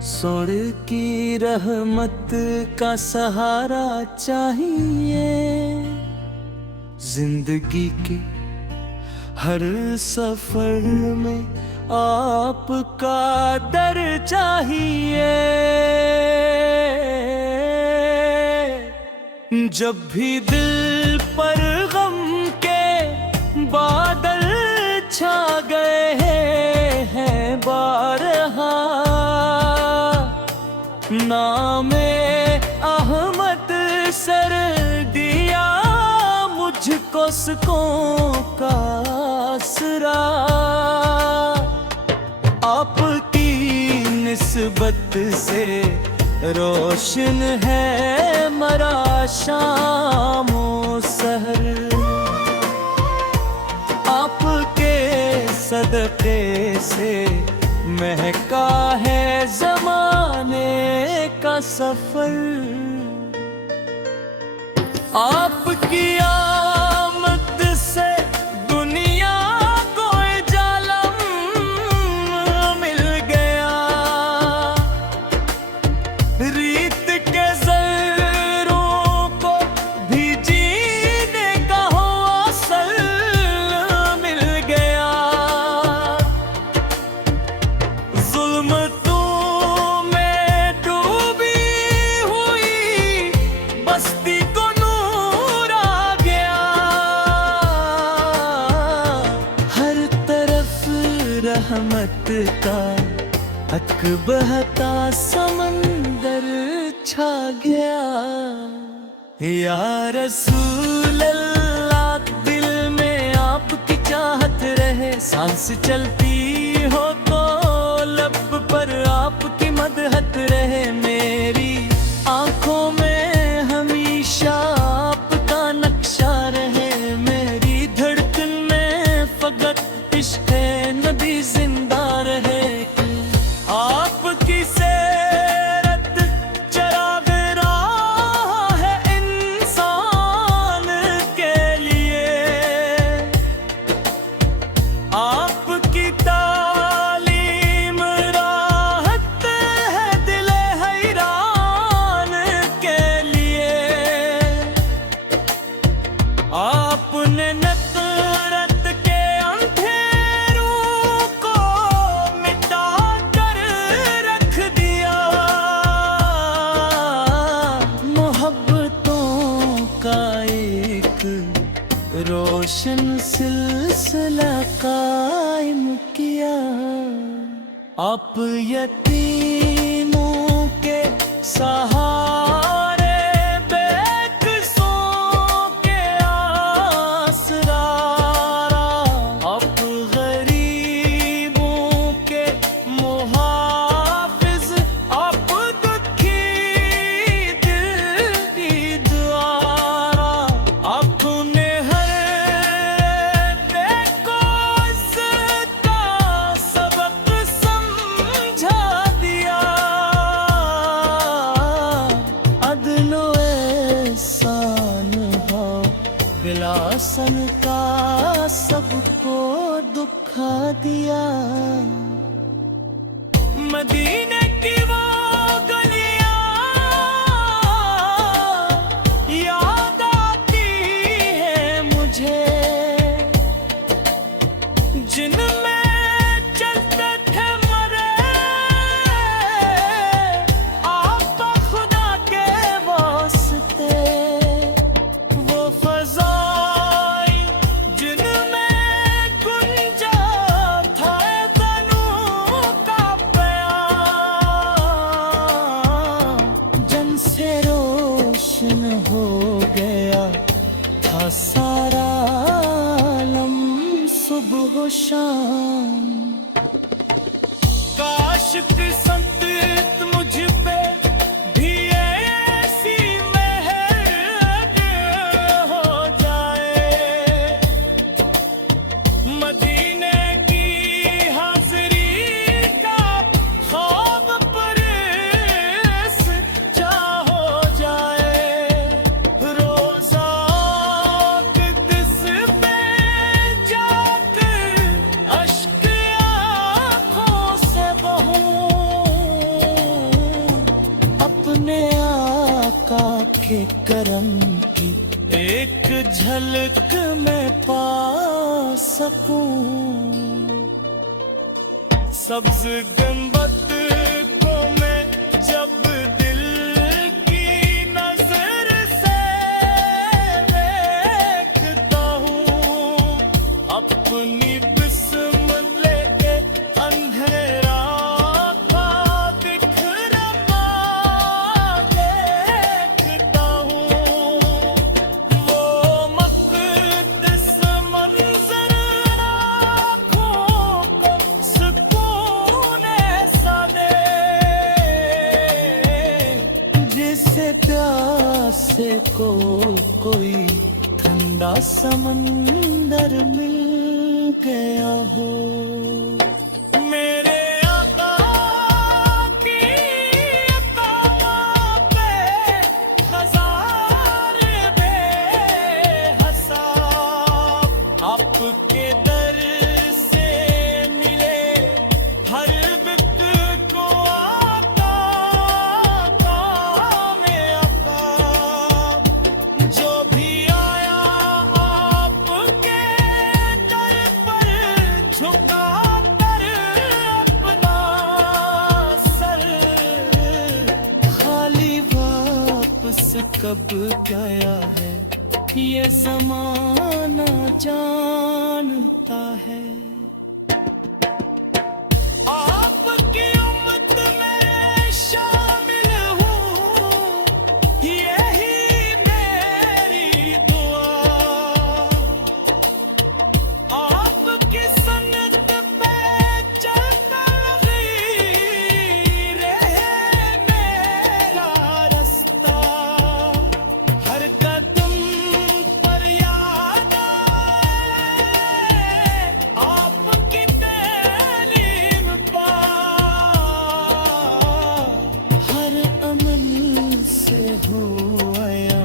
सोड़ की रहमत का सहारा चाहिए। जिंदगी के हर सफर में आपका दर चाहिए। जब भी दिल पर गम के बादल छा गए हैं बारहा, नामे अहमद सर दिया मुझको सुकून का आसरा। आपकी निस्बत से रोशन है मरा शामो सहर। आपके सदक़े से महका है ज़माने का सफर। आपकी आमद से दुनिया को जालम मिल गया। रीत के ज़रों को भी जीने का हौसल मिल गया। ज़ुल्मतों में डूबी हुई बस्ती को नूर आ गया। हर तरफ रहमत का हक बहता समंदर छा गया। या रसूल अल्लाह, दिल में आपकी चाहत रहे। सांस चलती हो तो लब पर आपकी मदहत रहे। मेरी आंखों में हमेशा आपका नक्शा रहे। मेरी धड़कन में फकत इश्क़ नबी जिंदा रहे। आपकी सेरत चराग राह है इंसान के लिए। आपकी तालीम राहत है दिल हैरान के लिए। आपने नफ़रत के अंधेरों को मिटा कर रख दिया। मोहब्बतों का एक रोशन सिलसिला कायम किया। आप यतीमों के सहारे बेकसों के आसरा। आप गरीबों के मुहाफिज, आप दुखी दिल की दुआरा। आपने हर को इज़्ज़त का सबक समझा दिया। अदलो एहसान हो बिलासन का सबको दुखा दिया। मदीने की वो गलियां याद आती है मुझे, जिनमें चलते थे मरे आप खुदा के वास्ते। वो फ़ज़ाई जिनमें गुंजा था तनू का प्यार। जन से रोशन हो गया था सारा आलम सुबह शाम। काश किस्मत मुझ पे भी ऐसी मेहर हो जाए। मदीने की हाज़री का ख्वाब परस जा हो जाए। रोज़ा क़ुद्स पे जाकर अश्क आँखों से बहूं। आलम की एक झलक मैं पा सकूं। सब्ज गुंबद को मैं जब दिल की नजर से देखता हूँ, अपनी बिस्मत लेके अंधेरा का दिखरमा देखता हूँ। वो मक़दस मंज़र आँखों को सुकून ऐसा दे, जिसे प्यासे को कोई ठंडा समंदर मिल गया हो। मेरे आका की अताओं पे हज़ार बेहिसाब, आपके दर से मिले हर बित को आका काम आका। जो भी आया आपके दर पर झुका कर अपना सर, खाली वापस कब गया है ये ज़माना जानता है। आपकी उम्मत में शामिल हूँ, यही मेरी दुआ। आपकी सन्नत पे चलता रहे मेरा रास्ता। हर कदम पर याद आए आपकी तालीम पा, हर अमल से हो आया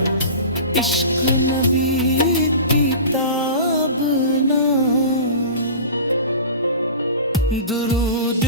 इश्क नबी की ताबना। दुरूद